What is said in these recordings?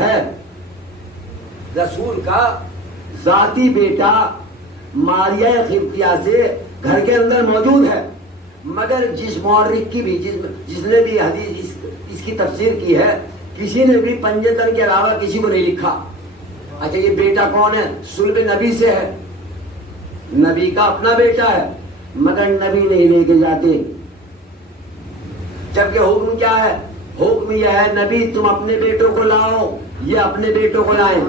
ہے رسول کا ذاتی بیٹا ماریہ قبطیہ سے گھر کے اندر موجود ہے، مگر جس مورخ کی بھی جس نے بھی حدیث اس کی تفسیر کی ہے، کسی نے بھی پنجتن کے علاوہ کسی کو نہیں لکھا۔ اچھا یہ بیٹا کون ہے؟ صلب نبی سے ہے، نبی کا اپنا بیٹا ہے، مگر نبی نہیں لے کے جاتے، جبکہ حکم کیا ہے؟ حکم یہ ہے نبی تم اپنے بیٹوں کو لاؤ، یہ اپنے بیٹوں کو لائیں۔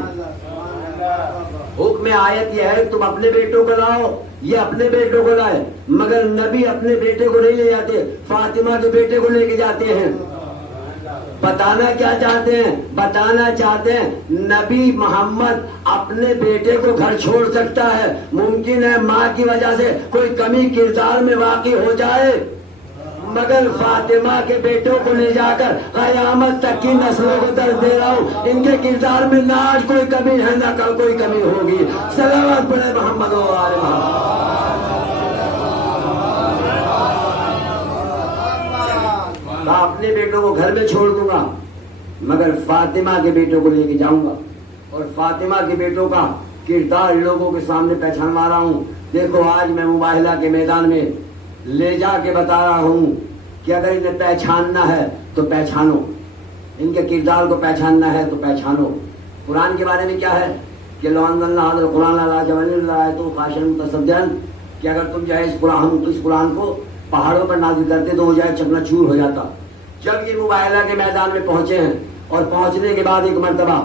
حکم آیت یہ ہے تم اپنے بیٹوں کو لاؤ، یہ اپنے بیٹوں کو لائے، مگر نبی اپنے بیٹے کو نہیں لے جاتے، فاطمہ کے بیٹے کو لے کے جاتے ہیں۔ بتانا کیا چاہتے ہیں؟ بتانا چاہتے ہیں نبی محمد اپنے بیٹے کو گھر چھوڑ سکتا ہے، ممکن ہے ماں کی وجہ سے کوئی کمی کردار میں واقع ہو جائے، مگر فاطمہ کے بیٹوں کو لے جا کر قیامت تک کی نسلوں کو درس دے رہا ہوں، ان کے کردار میں نہ آج کوئی کمی ہے نہ کل کوئی کمی ہوگی۔ صلوات پڑھے محمد و آل محمد۔ اپنے بیٹوں کو گھر میں چھوڑ دوں گا، مگر فاطمہ کے بیٹوں کو لے کے جاؤں گا، اور فاطمہ کے بیٹوں کا کردار لوگوں کے سامنے پہچانوا رہا ہوں۔ دیکھو آج میں مباہلہ کے میدان میں لے جا کے بتا رہا ہوں کہ اگر انہیں پہچاننا ہے تو پہچانو، ان کے کردار کو پہچاننا ہے تو پہچانو۔ قرآن کے بارے میں کیا ہے کہ لو انزلنا ھذا القرآن علی جبل لرأیتہ خاشعا متصدعا، کہ اگر تم جو ہے اس قرآن کو پہاڑوں پر نازل کرتے تو وہ جائے چکنا چور ہو جاتا۔ جب یہ مباہلہ کے میدان میں پہنچے ہیں، اور پہنچنے کے بعد ایک مرتبہ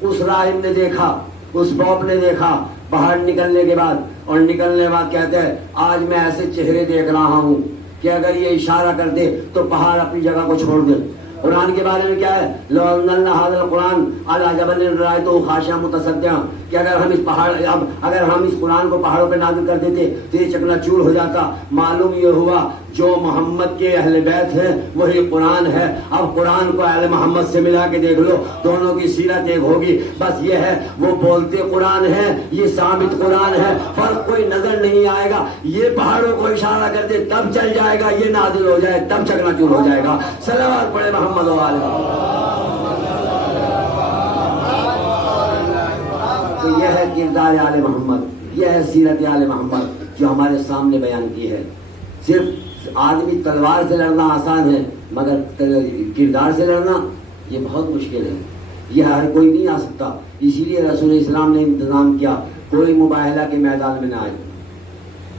اس راہب نے دیکھا، اس باپ نے دیکھا باہر نکلنے کے بعد، اور نکلنے کے بعد کہتے ہیں آج میں ایسے چہرے دیکھ رہا ہوں کہ اگر یہ اشارہ کر دے تو پہاڑ اپنی جگہ کو چھوڑ دے۔ قرآن کے بارے میں کیا ہے؟ لو انزلنا ھذا القرآن علی جبل لرأیتہ خاشعا متصدعا، کہ اگر ہم اس قرآن کو پہاڑوں پہ نازل کر دیتے تو یہ چکنا چور ہو جاتا۔ معلوم یہ ہوا جو محمد کے اہل بیت ہیں وہی قرآن ہے۔ اب قرآن کو اہل محمد سے ملا کے دیکھ لو، دونوں کی سیرت ایک ہوگی۔ بس یہ ہے وہ بولتے قرآن ہے، یہ ثابت قرآن ہے، فرق کوئی نظر نہیں آئے گا۔ یہ پہاڑوں کو اشارہ کر دے تب چل جائے گا، یہ نازل ہو جائے تب چکنا چور ہو جائے گا۔ صلوات پڑھے محمد و آل محمد۔ تو یہ ہے کردار آل محمد، یہ ہے سیرت آل محمد جو ہمارے سامنے بیان کی ہے۔ صرف آدمی تلوار سے لڑنا آسان ہے، مگر کردار سے لڑنا یہ بہت مشکل ہے، یہ ہر کوئی نہیں آ سکتا۔ اسی لیے رسول اسلام نے انتظام کیا کوئی مباہلہ کے میدان میں نہ آئے،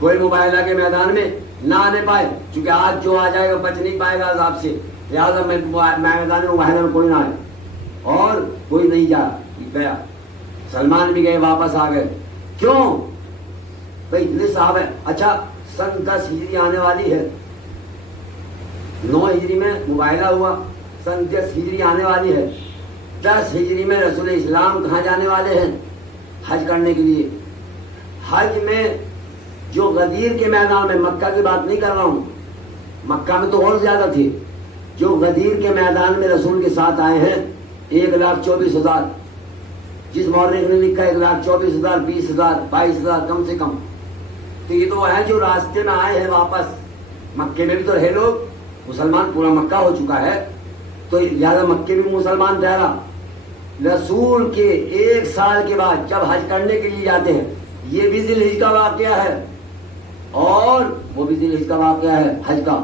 کوئی مباہلہ کے میدان میں نہ آنے پائے، چونکہ آج جو آ جائے گا بچ نہیں پائے گا عذاب سے، لہٰذا میدان مباہلہ میں کوئی نہ آئے، اور کوئی نہیں گیا۔ سلمان بھی گئے واپس آ گئے، کیوں بھائی اتنے صاحب ہے۔ اچھا سن 10 ہجری آنے والی ہے، 9 ہجری میں مباہلہ ہوا، سن 10 ہجری آنے والی ہے، 10 ہجری میں رسول اسلام کہاں جانے والے ہیں؟ حج کرنے کے لیے۔ حج میں جو غدیر کے میدان میں، مکہ کی بات نہیں کر رہا ہوں، مکہ میں تو اور زیادہ تھے، جو غدیر کے میدان میں رسول کے ساتھ آئے ہیں 1,24,000، جس مورخ نے لکھا 1,24,000، 20,000، 22,000 کم سے کم۔ تو یہ تو ہے جو راستے میں آئے ہیں واپس، مکے میں بھی تو رہے لوگ، مسلمان پورا مکہ ہو چکا ہے، تو لہٰذا مکے میں مسلمان ٹھہرا۔ رسول کے 1 سال کے بعد جب حج کرنے کے لیے جاتے ہیں، یہ بھی ذی الحجہ کا واقعہ ہے، اور وہ بھی ذی الحجہ کا واقعہ ہے حج کا۔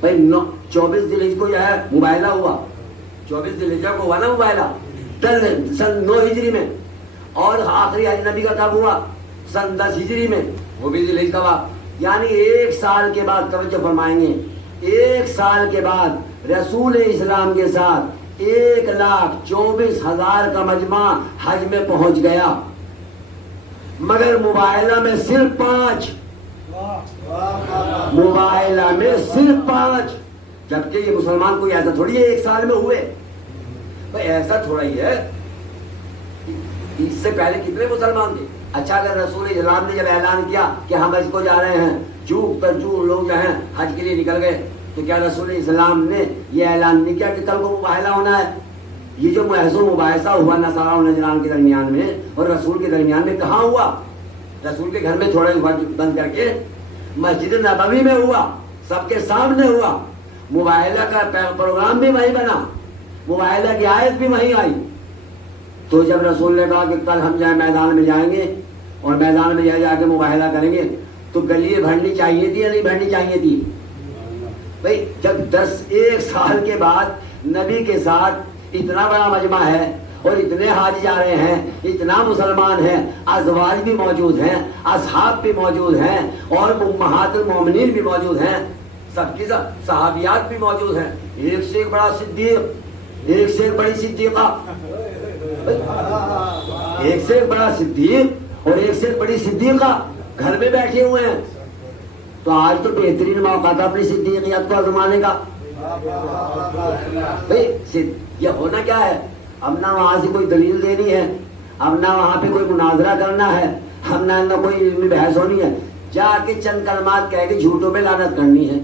بھائی 24 ذی الحجہ کو جو ہے مباہلہ ہوا، 24 ذی الحجہ کو ہوا نا مباہلہ سن 9 ہجری میں، اور آخری حج نبی کا کب ہوا؟ سن 10 ہجری میں، وہ بھی ذی الحجہ کا واقعہ۔ یعنی 1 سال کے بعد، توجہ فرمائیں گے، 1 سال کے بعد رسول اسلام کے ساتھ 1,24,000 کا مجمع حج میں پہنچ گیا، مگر مباہلہ میں صرف 5، مباہلہ میں صرف 5، جبکہ یہ مسلمان کوئی ایسا تھوڑی ہے 1 سال میں ہوئے، بھائی ایسا تھوڑا ہی ہے، اس سے پہلے کتنے مسلمان تھے؟ اچھا اگر رسول اسلام نے جب اعلان کیا کہ ہم حج کو جا رہے ہیں، چوک پر چوک لوگ جو ہیں حج کے لیے نکل گئے، تو کیا رسول اسلام نے یہ اعلان نہیں کیا کہ کل کو مباہلہ ہونا ہے؟ یہ جو محض مباحثہ ہوا نصارہ و نجران کے درمیان میں اور رسول کے درمیان میں کہاں ہوا؟ رسول کے گھر میں تھوڑے بند کر کے مسجد نبوی میں ہوا، سب کے سامنے ہوا، مباہلہ کا پروگرام بھی وہیں بنا، مباہلہ کی آیت بھی وہیں آئی، تو جب رسول نے کہا کہ کل ہم میدان میں جائیں گے اور میدان میں جا کے مباہلہ کریں گے، تو گلیاں بھرنی چاہیے تھی یا نہیں بھرنی چاہیے تھی؟ بھائی جب 1 سال کے بعد نبی کے ساتھ اتنا بڑا مجمع ہے اور اتنے حاجی جا رہے ہیں، اتنا مسلمان ہیں، ازواج بھی موجود ہیں، اصحاب بھی موجود ہیں، اور امہات المومنین بھی موجود ہیں، سب کی صحابیات بھی موجود ہیں، ایک سے ایک بڑا صدیق، ایک سے ایک بڑی صدیقہ، ایک سے ایک بڑا صدیق اور ایک سے ایک بڑی صدیقہ گھر میں بیٹھے ہوئے ہیں. تو آج تو بہترین موقع تھا اپنی صدیقیت کو آزمانے کا. یہ ہونا کیا ہے؟ اب نہ وہاں سے کوئی دلیل دینی ہے، اب نہ وہاں پہ کوئی مناظرہ کرنا ہے، ہم نہ کوئی علمی بحث ہونی ہے، جا کے چند کلمات کہہ کے جھوٹوں پہ لعنت کرنی ہے.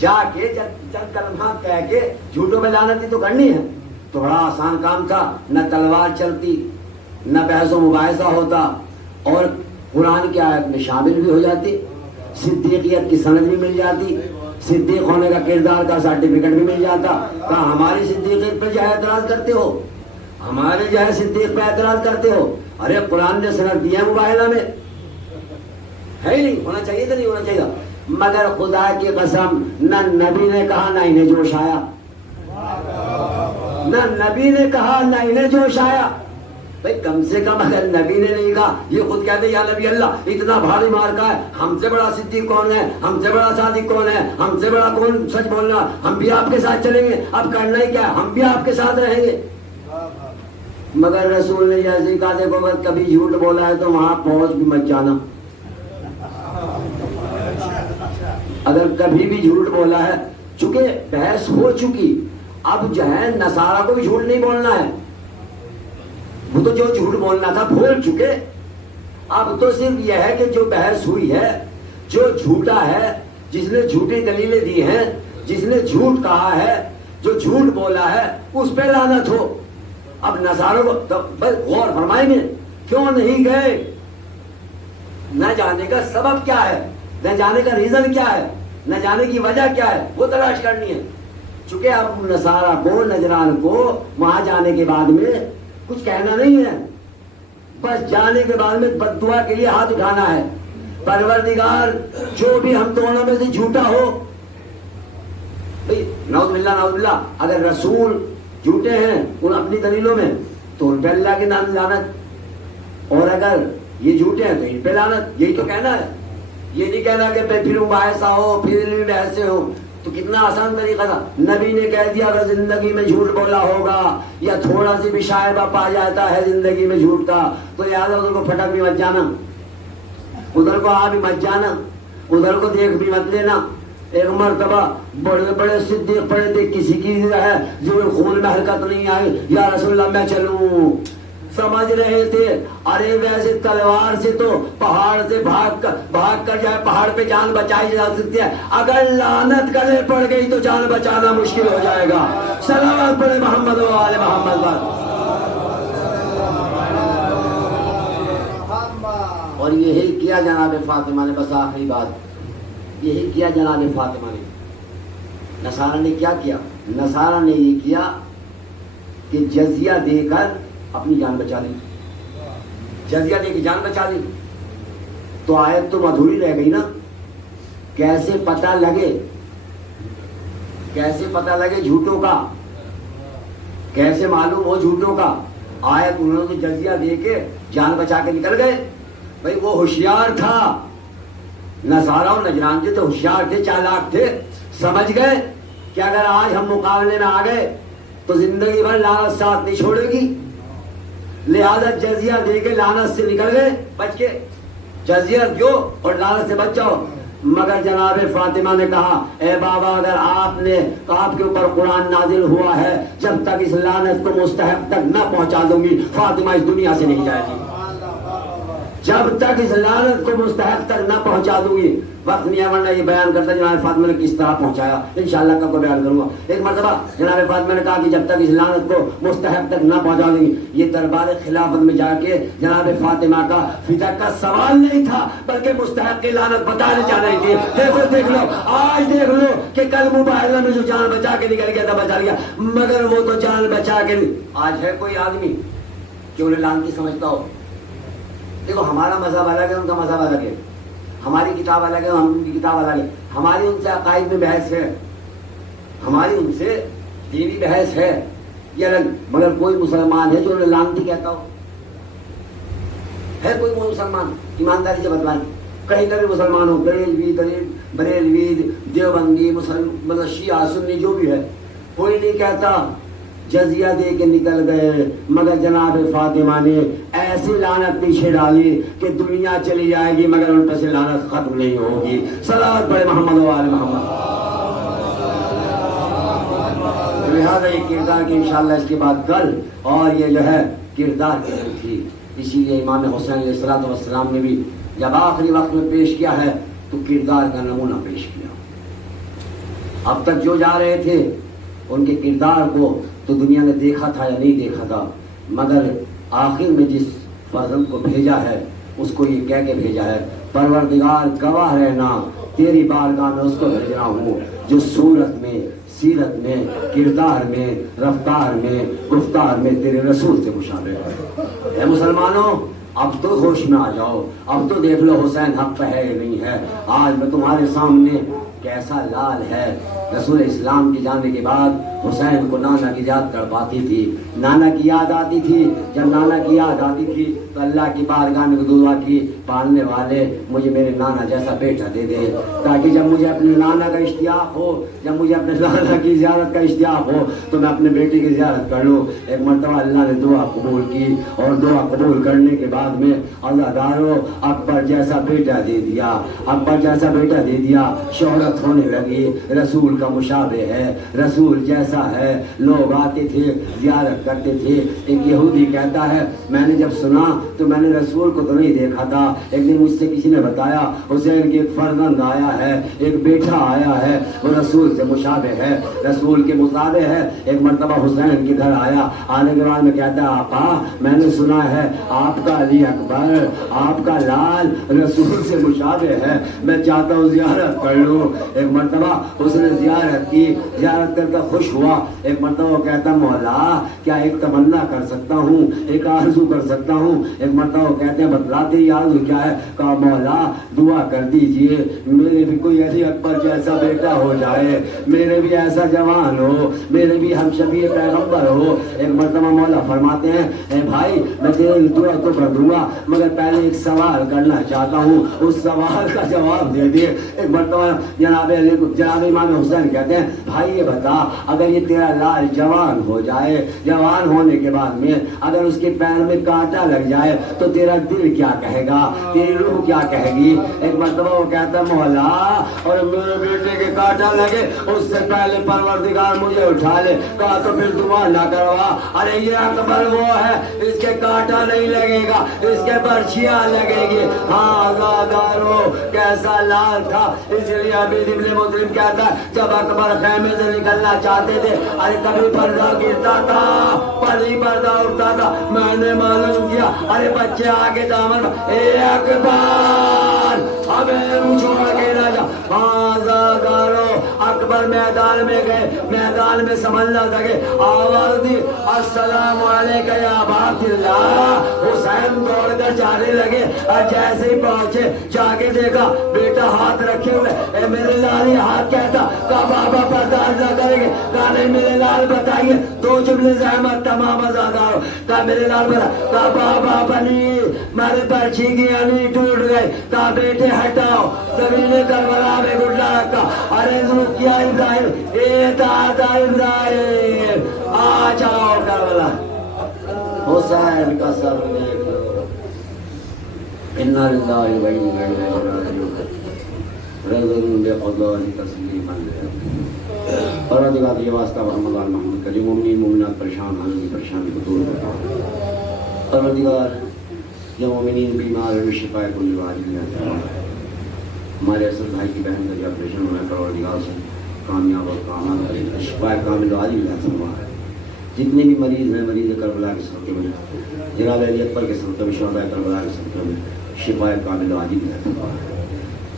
جا کے چند کلمات کہہ کے جھوٹوں پہ لعنت ہی تو کرنی ہے. تو بڑا آسان کام تھا، نہ تلوار چلتی، نہ بحث و مباحثہ ہوتا، اور قرآن کی آیت میں شامل بھی ہو جاتی، صدیقیت کی سند بھی مل جاتی، صدیق ہونے کا کردار کا سرٹیفکیٹ بھی مل جاتا. کہا ہماری صدیقیت پہ جو ہے اعتراض کرتے ہو، ہمارے جو ہے صدیق پہ اعتراض کرتے ہو؟ ارے قرآن نے سند دیا ہے مباہلہ میں، ہے ہی نہیں. ہونا چاہیے تھا نہیں ہونا چاہیے. مگر خدا کی قسم نہ نبی نے کہا نہ انہیں جوش آیا، نہ نبی نے کہا نہ انہیں جوش آیا. بھائی کم سے کم اگر نبی نے نہیں کہا، یہ خود کہتے یا نبی اللہ اتنا بھاری مارکا ہے، ہم سے بڑا صدیق کون ہے، ہم سے بڑا صادق کون ہے، ہم سے بڑا کون سچ بولنا، ہم بھی آپ کے ساتھ چلیں گے، اب کرنا ہی کیا ہے، ہم بھی آپ کے ساتھ رہیں گے. مگر رسول نے جیسے کہا دیکھو اگر کبھی جھوٹ بولا ہے تو وہاں پہنچ بھی مت جانا. اگر کبھی بھی جھوٹ بولا ہے، چونکہ بحث ہو چکی، اب جو ہے نصارہ کو بھی جھوٹ نہیں بولنا ہے، وہ تو جو جھوٹ بولنا تھا بھول چکے. اب تو صرف یہ ہے کہ جو بحث ہوئی ہے، جو جھوٹا ہے، جس نے جھوٹی دلیلیں دی ہیں، جس نے جھوٹ کہا ہے، جو جھوٹ بولا ہے، اس پہ لعنت ہو. اب نصاروں کو بس غور فرمائیں گے کیوں نہیں گئے، نہ جانے کا سبب کیا ہے، نہ جانے کا ریزن کیا ہے، نہ جانے کی وجہ کیا ہے، وہ تلاش کرنی ہے. چونکہ اب نصارہ کو، نجران کو وہاں جانے کے بعد میں کچھ کہنا نہیں ہے، بس جانے کے بعد میں بد دعا کے لیے ہاتھ اٹھانا ہے. پروردگار جو بھی ہم دونوں میں سے جھوٹا ہو، نعوذ باللہ نعوذ باللہ، اگر رسول جھوٹے ہیں ان اپنی دلیلوں میں تو ان پہ اللہ کے نام لعنت، اور اگر یہ جھوٹے ہیں تو ان پہ لعنت. یہی تو کہنا ہے، یہ نہیں کہنا کہ پھر مباحثہ ہو، پھر علمی بحث ہو. تو کتنا آسان طریقہ تھا. نبی نے کہہ دیا اگر زندگی میں جھوٹ بولا ہوگا یا تھوڑا سی بھی شائبہ پا جاتا ہے زندگی میں جھوٹ کا، تو لہٰذا ادھر کو پھٹک بھی مت جانا، ادھر کو آ بھی مت جانا، ادھر کو دیکھ بھی مت لینا. ایک مرتبہ بڑے بڑے صدیق پڑے تھے، کسی کی ہے جو خون میں حرکت نہیں آئی، یا رسول اللہ میں چلوں. سمجھ رہے تھے ارے ویسے تلوار سے تو پہاڑ سے بھاگ کر جائے پہاڑ پہ جان بچائی جا سکتی ہے، اگر لعنت گلے پڑ گئی تو جان بچانا مشکل ہو جائے گا. صلوات پڑھے محمد و آل محمد پر. اور یہی کیا جناب فاطمہ نے، بس آخری بات، یہی کیا جناب فاطمہ نے. نصارہ نے کیا کیا؟ نصارہ نے یہ کیا کہ جزیہ دے کر اپنی جان بچا لی، جزیہ دے کے جان بچا لی. تو آیت تو ادھوری رہ گئی نا. کیسے پتہ لگے، کیسے پتہ لگے جھوٹوں کا، کیسے معلوم ہو جھوٹوں کا؟ آیت انہوں نے جزیہ دے کے جان بچا کے نکل گئے. بھائی وہ ہوشیار تھا، نصارہ اور نجران جو تو ہوشیار تھے، چالاک تھے، سمجھ گئے کہ اگر آج ہم مقابلے میں آ گئے تو زندگی بھر لعنت ساتھ نہیں چھوڑے گی، لہذا جزیہ دے کے لعنت سے نکل گئے، بچ کے. جزیہ دو اور لعنت سے بچ جاؤ. مگر جناب فاطمہ نے کہا اے بابا اگر آپ کے اوپر قرآن نازل ہوا ہے، جب تک اس لعنت کو مستحق تک نہ پہنچا دوں گی فاطمہ اس دنیا سے نہیں جائے گی. جب تک اس لعنت کو مستحق تک نہ پہنچا دوں گی وقت نہیں ہے، ورنہ یہ بیان کرتا جناب فاطمہ نے کس طرح پہنچایا انشاءاللہ کب کو بیان کروں گا۔ ایک مرتبہ جناب فاطمہ نے کہا کہ جب تک اس لعنت کو مستحق تک نہ پہنچا دیں گی، یہ دربار خلافت میں جا کے جناب فاطمہ کا فدا کا سوال نہیں تھا بلکہ مستحق کی لعنت بتانے جا رہی تھی۔ دیکھ لو آج دیکھ لو کہ کل مباحثہ میں جو جان بچا کے نکل گیا تھا بچا لیا، مگر وہ تو جان بچا کے آج ہے کوئی آدمی کہ انہیں لعنتی سمجھتا ہو؟ دیکھو ہمارا مذہب الگ ہے، ان کا مذہب الگ ہے، ہماری کتاب الگ ہے، ہم ان کی کتاب الگ ہے، ہماری ان سے عقائد میں بحث ہے، ہماری ان سے دینی بحث ہے یہ الگ، مگر کوئی مسلمان ہے جو انہیں لعنتی کہتا ہو؟ ہے کوئی مسلمان؟ ایمانداری سے بتلائیں، کہیں کا بھی مسلمان ہو، بریلوی دیوبندی مطلب شیعہ سنی جو بھی ہے، کوئی نہیں کہتا جزیہ دے کے نکل گئے، مگر جناب فاطمہ نے ایسی لعنت پیچھے ڈالی کہ دنیا چلی جائے گی مگر ان پر سے لعنت ختم نہیں ہوگی۔ صلوات پڑھے محمد و آل محمد۔ لہذا یہ کردار کی انشاءاللہ اس کے بعد کل اور یہ جو ہے کردار کی تھی، اسی لیے امام حسین علیہ الصلوۃ والسلام نے بھی جب آخری وقت میں پیش کیا ہے تو کردار کا نمونہ پیش کیا۔ اب تک جو جا رہے تھے ان کے کردار کو تو دنیا نے دیکھا تھا یا نہیں دیکھا تھا، مگر آخر میں جس فرزند کو بھیجا ہے اس کو یہ کہہ کے بھیجا ہے پروردگار گواہ رہنا تیری بارگاہ میں اس کو بھیج رہا ہوں جو صورت میں، سیرت میں، کردار میں، رفتار میں، گفتار میں تیرے رسول سے مشابہ ہے۔ اے مسلمانوں اب تو ہوش میں آ جاؤ، اب تو دیکھ لو حسین حق پہ ہے یا نہیں ہے۔ آج میں تمہارے سامنے کیسا لال ہے۔ رسول اسلام کی جانے کے بعد حسین کو نانا کی یاد کر پاتی تھی، نانا کی یاد آتی تھی، جب نانا کی یاد آتی تھی تو اللہ کی بارگاہ میں دعا کی پالنے والے مجھے میرے نانا جیسا بیٹا دے دے، تاکہ جب مجھے اپنے نانا کا اشتیاق ہو، جب مجھے اپنے نانا کی زیارت کا اشتیاق ہو تو میں اپنے بیٹے کی زیارت کر لوں۔ ایک مرتبہ اللہ نے دعا قبول کی اور دعا قبول کرنے کے بعد میں اللہ دارو اکبر جیسا بیٹا دے دیا، اکبر جیسا بیٹا دے دیا، شہرت ہونے لگی، رسول کا مشابہ ہے، رسول جیسا ہے، لوگ آتے تھے زیارت کرتے تھے۔ ایک یہودی کہتا ہے میں نے جب سنا تو میں نے رسول کو تو نہیں دیکھا تھا، ایک دن مجھ سے کسی نے بتایا حسین کی ایک فرزند آیا ہے، ایک بیٹا آیا ہے، وہ رسول سے مشابہ ہے، رسول کے مشابہ ہے۔ ایک مرتبہ حسین کے گھر آیا، آنے کے بعد میں کہتا ہے آپا میں نے سنا ہے آپ کا علی اکبر، آپ کا لال رسول سے مشابہ ہے، میں چاہتا ہوں زیارت کر لوں۔ ایک مرتبہ اس نے زیارت کی، زیارت کر کے خوش ہوا۔ ایک مرتبہ وہ کہتا مولا کیا ایک تمنا کر سکتا ہوں، ایک آرزو کر سکتا ہوں؟ ایک مرتبہ وہ کہتے ہیں بتلاتے ہی آرزو کیا ہے؟ کہا مولا دعا کر دیجئے میرے بھی کوئی علی اکبر جیسا بیٹا ہو جائے، میرے بھی ایسا جوان ہو، میرے بھی ہم شبیہ پیغمبر ہو۔ ایک مرتبہ مولا فرماتے ہیں اے بھائی میں تیرے دعا تو کر دوں گا مگر پہلے ایک سوال کرنا چاہتا ہوں، اس سوال کا جواب دے دے۔ ایک مرتبہ جناب امام حسین کہتے ہیں بھائی یہ بتا اگر یہ تیرا لال جوان ہو جائے، جوان ہونے کے بعد میں اگر اس کے پیر میں کانٹا لگ جائے تو تیرا دل کیا کہے گا، تیری روح کیا کہے گی؟ ایک مرتبہ وہ کہتا مولا اور میرے بیٹے کے کانٹا لگے اس سے پہلے پروردگار مجھے اٹھا لے۔ کہا تو پھر دعا نہ کروا، ارے یہ اکبر وہ ہے اس کے کانٹا نہیں لگے گا، اس کے برچھیاں لگے گی۔ ہاں آزادارو کیسا لال تھا، اس لیے ابھی ابن مسلم کہتا ہے جب اکبر خیمے سے نکلنا چاہتے تھے ارے کبھی پردہ گرتا تھا، کبھی پردہ اٹھتا تھا، میں نے معلوم کیا ارے بچے آگے دامن اے اکبر ہمیں چھوڑ کے نہ جا۔ آزادارو اکبر میدان میں گئے، میدان میں سمجھ نہ سکے، آواز دی السلام علیکم یا عبد اللہ۔ حسین دوڑ کر جانے لگے اور جیسے ہی پہنچے جا کے دیکھا بیٹا ہاتھ رکھے ہوئے، اے میرے لال یہ ہاتھ کہتا کہا بابا برداشت نہ کریں گے، کہا نہیں میرے لال بتائیے دو جملے زحمت تمام آزادارو، کہا میرے لال بتا، کہا بابا بنی میرے برچھی کی انگلی ٹوٹ گئی، کہا بیٹے ہٹاؤ زمین کربلا میں گڈا رکھا، ارے کیا ابراہیم اے دادا ابراہیم آ جاؤ کربلا۔ حسین کا سر دیکھ لو، انا للہ و انا الیہ راجعون، رضن بقضاء تسلیما پروردگار یہ واسطہ محمد آل محمد کا جو مومنین مومنات پریشان حالت پریشانی کو دور کرتا پروردگار یا مومنین بیمار ہیں شفا کل عاجل ہمارے اسد بھائی کی بہن کا جو آپریشن ہونا پروردگار سے کامیاب اور کامیاب کرے شفا کامل و عاجل ہے جتنے بھی مریض ہیں مریض کربلا کے صدقے میں جناب علی اکبر کے صدقے میں شہداء کربلا کے صدقے میں شفا کامل و عاجل ہے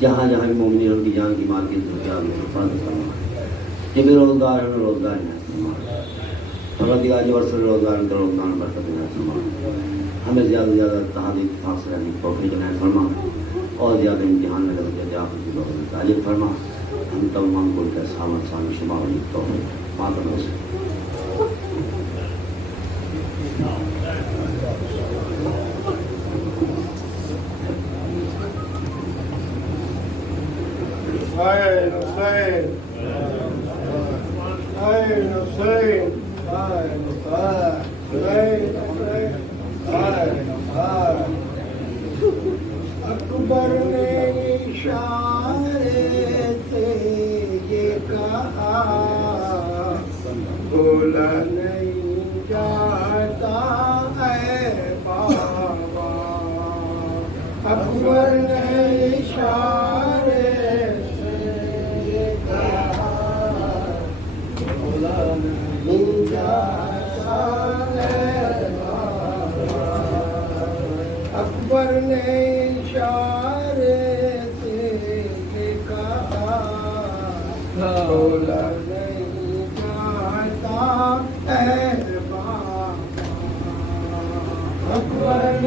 جہاں جہاں بھی مومنین ان کی جان کی مال کی ضرورت میں فرض فرما کہ بے روزگار ہیں روزگار ہے پروردگار جو ورثہ روزگار ان کا روزگار برکت ہے فرما ہمیں زیادہ سے زیادہ اتحاد اتفاق سے رہنے کی توفیق عنایت فرما اور زیادہ امتحان میں لگ جائے آپ کی تعلیم فرما ہم تمام کو کے سامت سامنے شما ہونے کی توفیق ماں کرنا سے اکبر نے اشارے سے یہ کہا بولا نہیں جاتا ہے بابا اکبر نے اشارے سے یہ کہا بولا نہیں جاتا ہے بابا اکبر نے اشارے سے کہا بولا